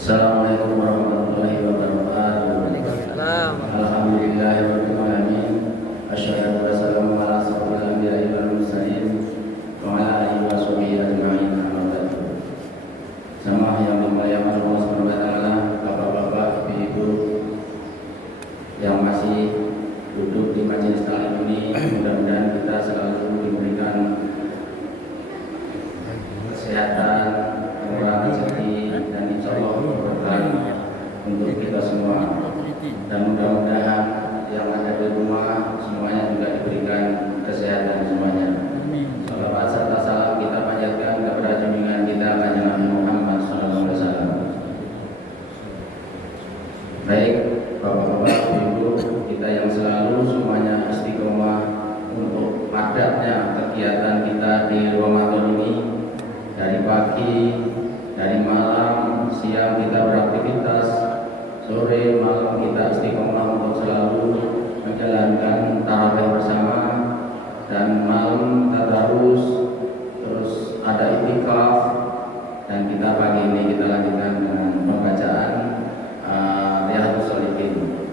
Assalamualaikum warahmatullahi wabarakatuh. Waalaikumsalam. Alhamdulillahirabbil alamin. Asyhadu an la ilaha illallah wa asyhadu anna muhammadan mursalin wa ala alihi wa sahbihi ajma'in. Amma ba'du. Sama yang dimuliakan Allah Subhanahu wa taala, Bapak-bapak, Ibu-ibu yang masih duduk di majelis taklim ini, mudah-mudahan kita selalu diberikan kesehatan, kekurangan rezeki, dan insyaallah berkah untuk kita semua. Dan mudah-mudahan yang ada di rumah semuanya juga diberikan kesehatan semuanya. Salawat serta salam kita panjatkan kepada junjungan kita Kanjeng Nabi Muhammad SAW. Baik, Bapak-bapak, Ibu, kita yang selalu semuanya istiqomah untuk padatnya kegiatan kita di Ramadan ini. Dari pagi, dari malam, siang kita beraktivitas, sore, malam kita istiqomah untuk selalu menjalankan tarawih bersama, dan malam tadarus, terus ada iktikaf, dan kita pagi ini kita lanjutkan dengan pembacaan Riyadhus Shalihin.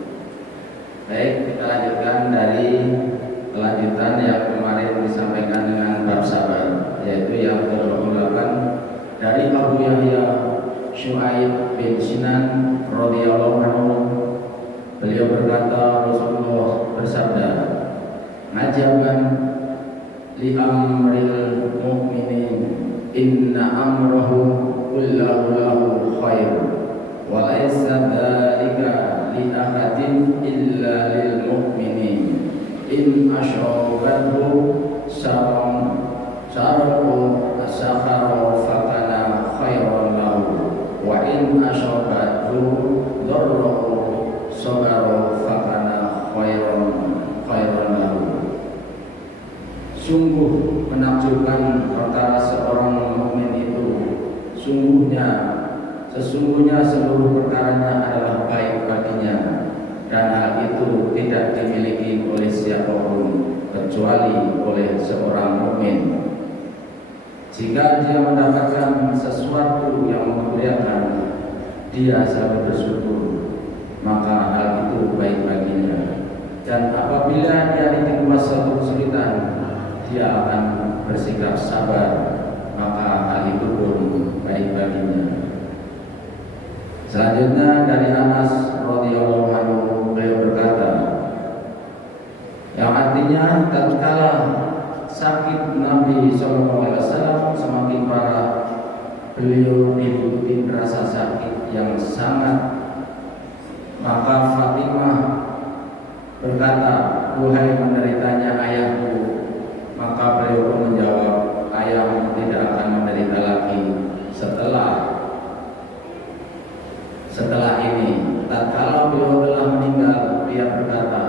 Baik, kita lanjutkan dari kelanjutan yang kemarin disampaikan dengan bab sabar, yaitu yang ke-28 dari Abu Yahya Syu'aib bin Sinan radhiyallahu anhu. Beliau berkata, Rasulullah bersabda, "Ajaban li amril mu'minin, inna amrahu kullahu lahu khair, wa laysa dzalika li ahadin illa lil mu'minin. In asyabathu syarahu asyakharu fakana khairan lahu, wa in asyabathu dharrahu sabaru fakana khairan lahu." Sungguh menakjubkan perkara seorang mukmin itu, sesungguhnya seluruh perkaranya adalah baik baginya, dan hal itu tidak dimiliki oleh siapapun kecuali oleh seorang mukmin. Jika dia mendapatkan sesuatu yang membahagiakan, dia selalu bersyukur, maka hal itu baik baginya. Dan apabila dia ditimpa suatu kesulitan, dia akan bersikap sabar, maka hal itu pun baik baginya. Selanjutnya dari Anas radhiyallahu anhu, beliau berkata, yang artinya tatkala sakit Nabi SAW semakin parah, beliau diliputi rasa sakit yang sangat, maka Fatimah berkata, "Wahai menderitanya ayahku." Maka beliau pun menjawab, "Ayahmu tidak akan menderita lagi setelah ini." Tatkala beliau telah meninggal, dia berkata,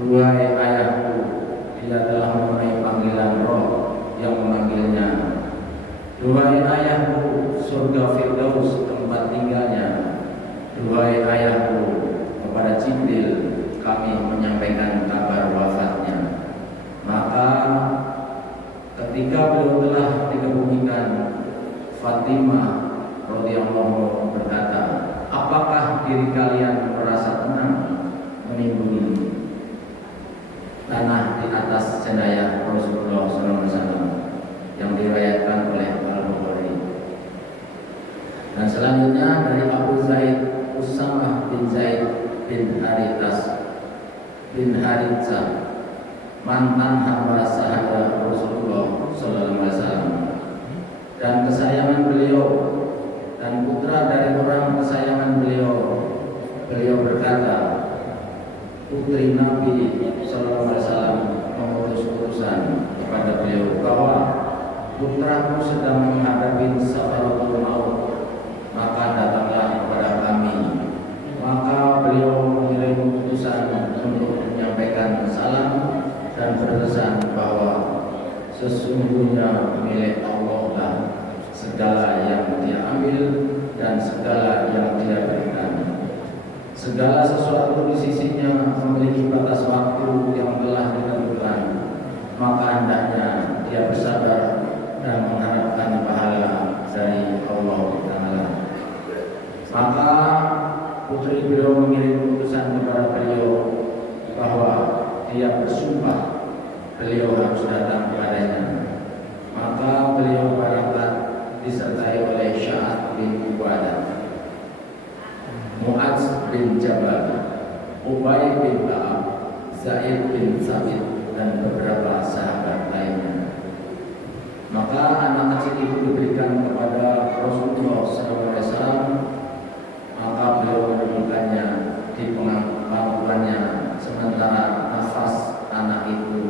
"Wahai ayahku, dia telah memenuhi panggilan roh yang memanggilnya. Wahai ayahku, surga Firdaus tempat tinggalnya. Wahai ayahku, kepada Jibril kami menyampaikan kabar wafatnya." Maka ketika beliau telah dikebumikan, Fatimah radhiyallahu berkata, "Apakah diri kalian merasa tenang menimbun tanah di atas jenayah Rasulullah SAW?" yang diriwayatkan oleh Al-Bukhari. Dan selanjutnya dari Abu Zaid Usamah bin Zaid bin Haritsah, mantan hamba sahaba Rasulullah SAW dan kesayangan beliau dan putra dari orang kesayangan beliau. Beliau berkata, putri Nabi SAW mengutus utusan kepada beliau bahwa putraku sedang menghadapi sakaratul maut, maka datanglah kepada kami. Maka beliau mengirim utusan untuk menyampaikan salam dan berpesan bahwa sesungguhnya milik Allah lah segala yang dia ambil dan segala yang dia berikan. Segala sesuatu di sisinya memiliki batas waktu yang telah ditentukan, maka hendaknya dia bersabar dan mengharapkan pahala dari Allah Ta'ala. putri beliau mengirim utusan kepada beliau bahwa dia bersumpah beliau harus datang kepadanya. Maka beliau berangkat disertai oleh Sya'ad bin Ubadah, Mu'adz bin Jabal, Ubay bin Ka'ab, Zaid bin Sabit, dan beberapa sahabat lainnya. Maka anak kecil itu diberikan kepada Rasulullah SAW. Maka beliau menundukkannya di pangkuannya, sementara nafas anak itu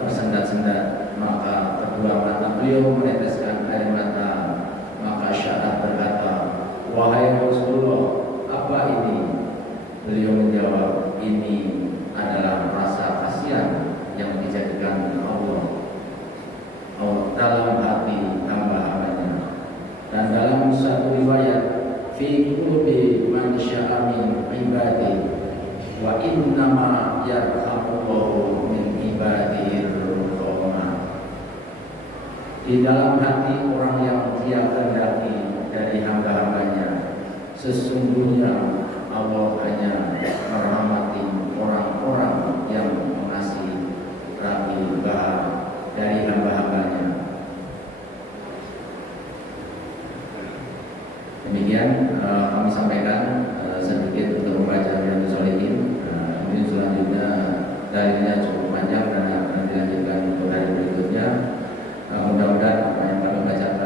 tersendat-sendat. Maka kedua mata beliau meneteskan air mata. Maka Sya'ad berkata, "Wahai Rasulullah, apa ini?" Beliau menjawab, "Ini adalah rasa kasihan yang dijadikan Allah dalam hati hamba-hambanya." Dan dalam satu riwayat, "Fi qulubi man syaa min ibadi wa innama yarhamullahu min ibadihi ar-rahmah." Di dalam hati orang yang dia kehendaki dari hamba-hambanya, sesungguhnya Allah hanya merahmati orang-orang yang mengasihi rapi bahar dari hamba-hambanya. Demikian kami sampaikan sedikit untuk membaca Riyadhus Shalihin. Ini selanjutnya dalilnya cukup panjang dan akan dilanjutkan untuk hari berikutnya. Mudah-mudahan apa yang kami bacakan